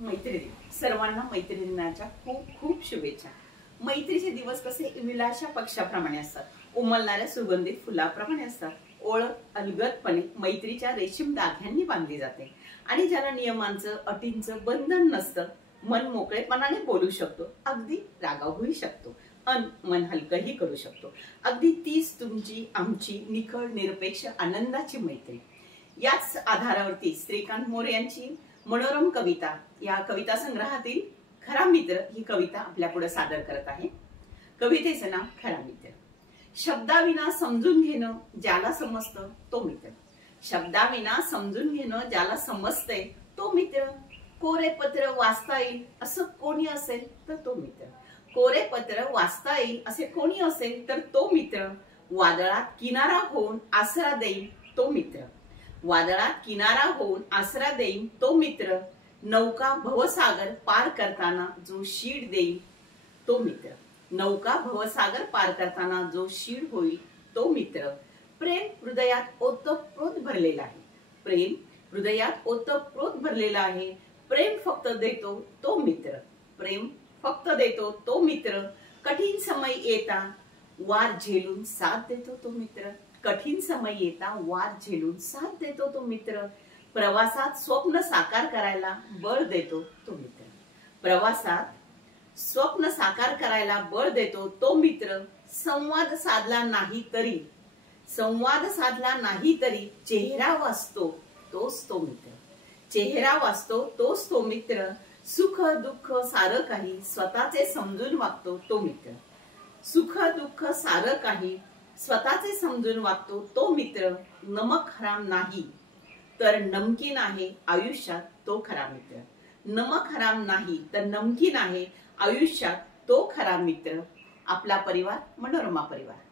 मैत्री दिन सर्वांना मैत्री दिनाच्या खूप खूप शुभेच्छा। मैत्रीचे दिवस कसे विलाशा पक्षाप्रमाणे असतात, उमलणाऱ्या सुगंधित फुलाप्रमाणे असतात। ओळख अलगदपणे मैत्रीच्या रेशीम धाग्यांनी बांधली जाते आणि ज्याला नियमांचं अटींचं बंधन नसतं, मन मोकळेपणाने बोलू शकतो, अगदी रागावूही शकतो, मन हलकंही करू शकतो। अगदी तीच तुमची आमची निखळ निरपेक्ष आनंदाची मैत्री। याच आधारावरती श्रीकांत मोरे यांची मनोरम कविता या कविता संग्रहातील खरा मित्र ही कविता आपल्या पुढे सादर करत आहे। कवितेचं नाव खरा मित्र। शब्दाविना समजून घेणं ज्याला समजतं तो मित्र, शब्दाविना समजून घेणं ज्याला समजतंय तो मित्र। कोरे पत्र वाचता येईल असं कोणी असेल तर तो मित्र, कोरे पत्र वाचता येईल असे कोणी असेल तर तो मित्र। वादळात किनारा होऊन आसरा देईल तो मित्र, वादळात किनारा होऊन आसरा देईल तो मित्र। नौका भवसागर पार करताना जो शीड देईल तो मित्र, नौका भवसागर पार करताना जो शीड होईल तो मित्र। प्रेम हृदयात ओतप्रोत भरलेला आहे, प्रेम हृदयात ओतप्रोत भरलेला आहे। प्रेम फक्त देतो तो मित्र, प्रेम फक्त देतो तो मित्र। कठीण समय येता वार झेलून साथ देतो तो मित्र, कठीण समय येता वार झेलून साथ देतो तो मित्र। प्रवासात स्वप्न साकार करायला बळ देतो तो मित्र, प्रवासात स्वप्न साकार करायला बळ देतो तो मित्र। संवाद साधला नाही तरी, संवाद साधला नाही तरी चेहरा वाचतो तोच तो मित्र, चेहरा वाचतो तोच तो मित्र। सुख दुःख सारं काही स्वतःचे समजून वागतो तो मित्र, सुख दुःख सारं काही स्वतःचे समजून वागतो तो मित्र। नमक हराम नाही तर नमकीन आहे आयुष्यात तो खरा मित्र, नमक हराम नाही तर नमकीन आहे आयुष्यात तो खरा मित्र। आपला परिवार मनोरमा परिवार।